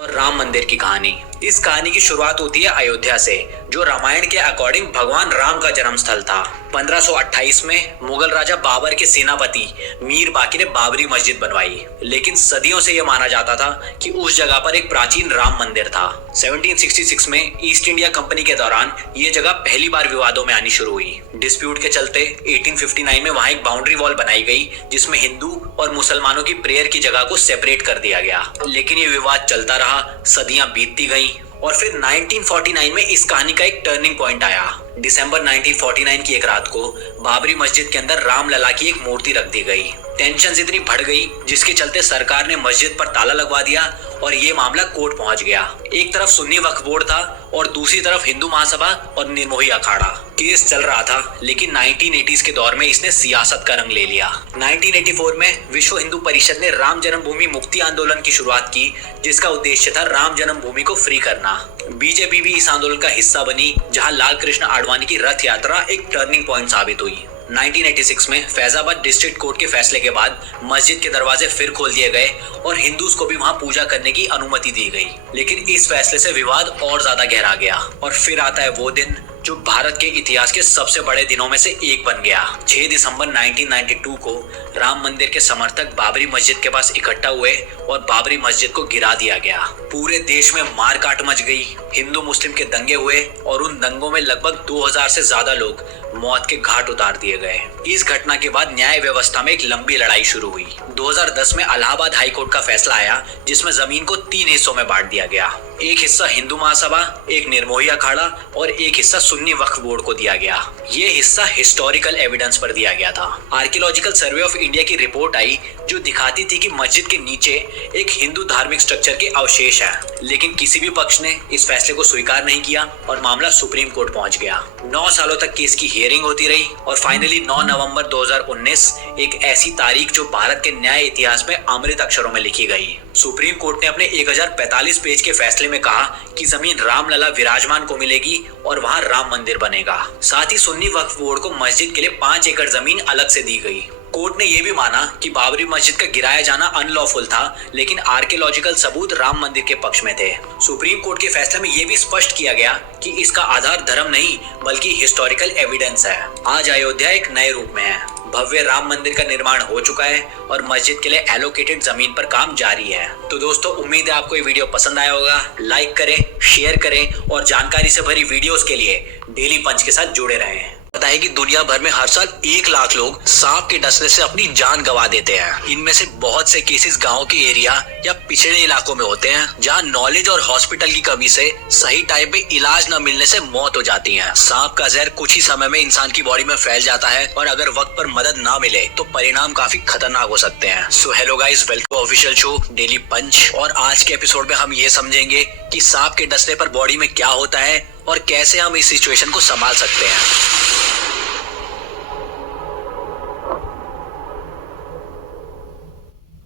और राम मंदिर की कहानी। इस कहानी की शुरुआत होती है अयोध्या से, जो रामायण के अकॉर्डिंग भगवान राम का जन्म स्थल था। 1528 में मुगल राजा बाबर के सेनापति मीर बाकी ने बाबरी मस्जिद बनवाई, लेकिन सदियों से यह माना जाता था कि उस जगह पर एक प्राचीन राम मंदिर था। 1766 में ईस्ट इंडिया कंपनी के दौरान ये जगह पहली बार विवादों में आनी शुरू हुई। डिस्प्यूट के चलते 1859 में वहां एक बाउंड्री वॉल बनाई गई, जिसमें हिंदू और मुसलमानों की प्रेयर की जगह को सेपरेट कर दिया गया। लेकिन ये विवाद चलता रहा, सदियां बीतती गईं और फिर 1949 में इस कहानी का एक टर्निंग पॉइंट आया। दिसंबर 1949 की एक रात को बाबरी मस्जिद के अंदर राम लला की एक मूर्ति रख दी गई। टेंशन इतनी बढ़ गई जिसके चलते सरकार ने मस्जिद पर ताला लगवा दिया और ये मामला कोर्ट पहुंच गया। एक तरफ सुन्नी वक्फ बोर्ड था और दूसरी तरफ हिंदू महासभा और निर्मोही अखाड़ा। केस चल रहा था, लेकिन 1980s के दौर में इसने सियासत का रंग ले लिया। 1984 में विश्व हिंदू परिषद ने राम जन्मभूमि मुक्ति आंदोलन की शुरुआत की, जिसका उद्देश्य था राम जन्मभूमि को फ्री करना। बीजेपी भी इस आंदोलन का हिस्सा बनी, जहां लाल कृष्ण आडवाणी की रथ यात्रा एक टर्निंग पॉइंट साबित हुई। 1986 में फैजाबाद डिस्ट्रिक्ट कोर्ट के फैसले के बाद मस्जिद के दरवाजे फिर खोल दिए गए और हिंदूज को भी वहां पूजा करने की अनुमति दी गई। लेकिन इस फैसले से विवाद और ज्यादा गहरा गया और फिर आता है वो दिन जो भारत के इतिहास के सबसे बड़े दिनों में से एक बन गया। 6 दिसंबर 1992 को राम मंदिर के समर्थक बाबरी मस्जिद के पास इकट्ठा हुए और बाबरी मस्जिद को गिरा दिया गया। पूरे देश में मारकाट मच गई, हिंदू मुस्लिम के दंगे हुए और उन दंगों में लगभग 2000 से ज्यादा लोग मौत के घाट उतार दिए गए। इस घटना के बाद न्याय व्यवस्था में एक लंबी लड़ाई शुरू हुई। 2010 में इलाहाबाद हाई कोर्ट का फैसला आया, जिसमें जमीन को 3 हिस्सों में बांट दिया गया। एक हिस्सा हिंदू महासभा, एक निर्मोही अखाड़ा और एक हिस्सा सुन्नी वक्फ बोर्ड को दिया गया। ये हिस्सा हिस्टोरिकल एविडेंस पर दिया गया था। आर्कियोलॉजिकल सर्वे ऑफ इंडिया की रिपोर्ट आई, जो दिखाती थी कि मस्जिद के नीचे एक हिंदू धार्मिक स्ट्रक्चर के अवशेष हैं। लेकिन किसी भी पक्ष ने इस फैसले को स्वीकार नहीं किया और मामला सुप्रीम कोर्ट पहुंच गया। 9 सालों तक केस की हियरिंग होती रही और फाइनली 9 नवंबर 2019 एक ऐसी तारीख जो भारत के न्याय इतिहास में अमृत अक्षरों में लिखी गई। सुप्रीम कोर्ट ने अपने 1045 पेज के फैसले में कहा कि जमीन रामलला विराजमान को मिलेगी और वहां राम मंदिर बनेगा। साथ ही सुन्नी वक्फ बोर्ड को मस्जिद के लिए 5 एकड़ जमीन अलग से दी गई। कोर्ट ने यह भी माना कि बाबरी मस्जिद का गिराया जाना अनलॉफुल था, लेकिन आर्कियोलॉजिकल सबूत राम मंदिर के पक्ष में थे। सुप्रीम कोर्ट के फैसले में यह भी स्पष्ट किया गया कि इसका आधार धर्म नहीं बल्कि हिस्टोरिकल एविडेंस है। आज अयोध्या एक नए रूप में है। भव्य राम मंदिर का निर्माण हो चुका है और मस्जिद के लिए एलोकेटेड जमीन पर काम जारी है। तो दोस्तों, उम्मीद है आपको ये वीडियो पसंद आया होगा। लाइक करें, शेयर करें और जानकारी से भरी वीडियोस के लिए डेली पंच के साथ जुड़े रहें। पता है कि दुनिया भर में हर साल 1 लाख लोग सांप के डसने से अपनी जान गंवा देते हैं। इनमें से बहुत से केसेस गांव के एरिया या पिछड़े इलाकों में होते हैं, जहां नॉलेज और हॉस्पिटल की कमी से सही टाइम पे इलाज न मिलने से मौत हो जाती है। सांप का जहर कुछ ही समय में इंसान की बॉडी में फैल जाता है और अगर वक्त पर मदद ना मिले तो परिणाम काफी खतरनाक हो सकते हैं। So hello guys, welcome to official show Daily Punch. और आज के एपिसोड में हम ये समझेंगे कि सांप के डसने पर बॉडी में क्या होता है और कैसे हम इस सिचुएशन को संभाल सकते हैं।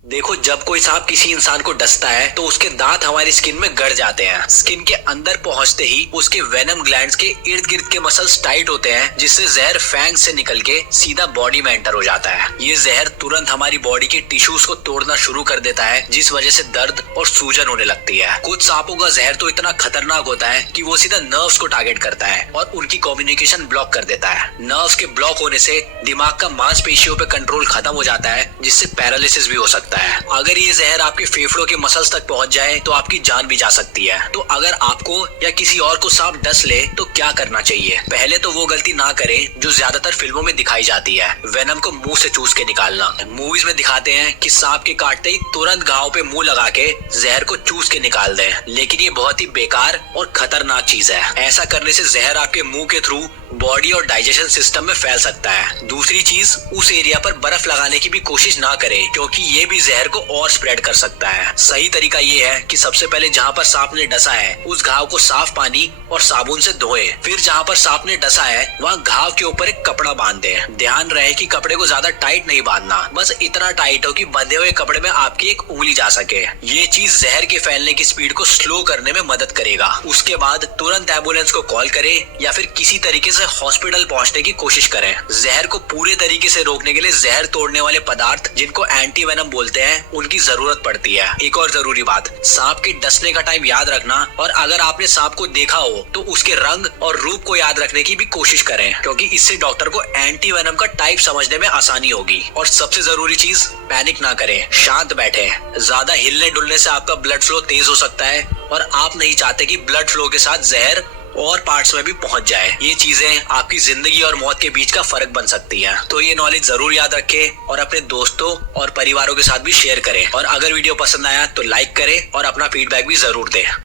देखो, जब कोई सांप किसी इंसान को डसता है तो उसके दांत हमारी स्किन में गड़ जाते हैं। स्किन के अंदर पहुंचते ही उसके वेनम ग्लैंड्स के इर्द गिर्द के मसल्स टाइट होते हैं, जिससे जहर फैंग्स से निकल के सीधा बॉडी में एंटर हो जाता है। ये जहर तुरंत हमारी बॉडी के टिश्यूज को तोड़ना शुरू कर देता है, जिस वजह से दर्द और सूजन होने लगती है। कुछ सांपों का जहर तो इतना खतरनाक होता है कि वो सीधा नर्व्स को टारगेट करता है और उनकी कम्युनिकेशन ब्लॉक कर देता है। नर्व्स के ब्लॉक होने से दिमाग का मांसपेशियों पे कंट्रोल खत्म हो जाता है, जिससे पैरालिसिस भी हो सकता है। अगर ये जहर आपके फेफड़ों के मसल्स तक पहुंच जाए तो आपकी जान भी जा सकती है। तो अगर आपको या किसी और को सांप डस ले तो क्या करना चाहिए? पहले तो वो गलती ना करें जो ज्यादातर फिल्मों में दिखाई जाती है, वेनम को मुंह से चूस के निकालना। मूवीज में दिखाते हैं कि सांप के काटते ही तुरंत घाव पे मुंह लगा के जहर को चूस के निकाल दें, लेकिन ये बहुत ही बेकार और खतरनाक चीज है। ऐसा करने से जहर आपके मुंह के थ्रू बॉडी और डाइजेशन सिस्टम में फैल सकता है। दूसरी चीज, उस एरिया पर बर्फ लगाने की भी कोशिश ना करें, क्योंकि ये भी जहर को और स्प्रेड कर सकता है। सही तरीका ये है कि सबसे पहले जहाँ पर सांप ने डसा है उस घाव को साफ पानी और साबुन से धोएं। फिर जहाँ पर सांप ने डसा है वहाँ घाव के ऊपर एक कपड़ा बांध दें। ध्यान रहे कि कपड़े को ज्यादा टाइट नहीं बांधना, बस इतना टाइट हो कि बंधे हुए कपड़े में आपकी एक उंगली जा सके। ये चीज जहर के फैलने की स्पीड को स्लो करने में मदद करेगा। उसके बाद तुरंत एम्बुलेंस को कॉल करें या फिर किसी तरीके से हॉस्पिटल पहुंचने की कोशिश करें। जहर को पूरे तरीके से रोकने के लिए जहर तोड़ने वाले पदार्थ, जिनको एंटी वेनम बोलते होते हैं उनकी जरूरत पड़ती है। एक और जरूरी बात, सांप के डसने का टाइम याद रखना, और अगर आपने सांप को देखा हो तो उसके रंग और रूप को याद रखने की भी कोशिश करें, क्योंकि इससे डॉक्टर को एंटी वेनम का टाइप समझने में आसानी होगी। और सबसे जरूरी चीज, पैनिक ना करें, शांत बैठे। ज्यादा हिलने डुलने से आपका ब्लड फ्लो तेज हो सकता है और आप नहीं चाहते कि ब्लड फ्लो के साथ जहर और पार्ट्स में भी पहुंच जाए। ये चीजें आपकी जिंदगी और मौत के बीच का फर्क बन सकती हैं। तो ये नॉलेज जरूर याद रखें और अपने दोस्तों और परिवारों के साथ भी शेयर करें। और अगर वीडियो पसंद आया तो लाइक करें और अपना फीडबैक भी जरूर दें।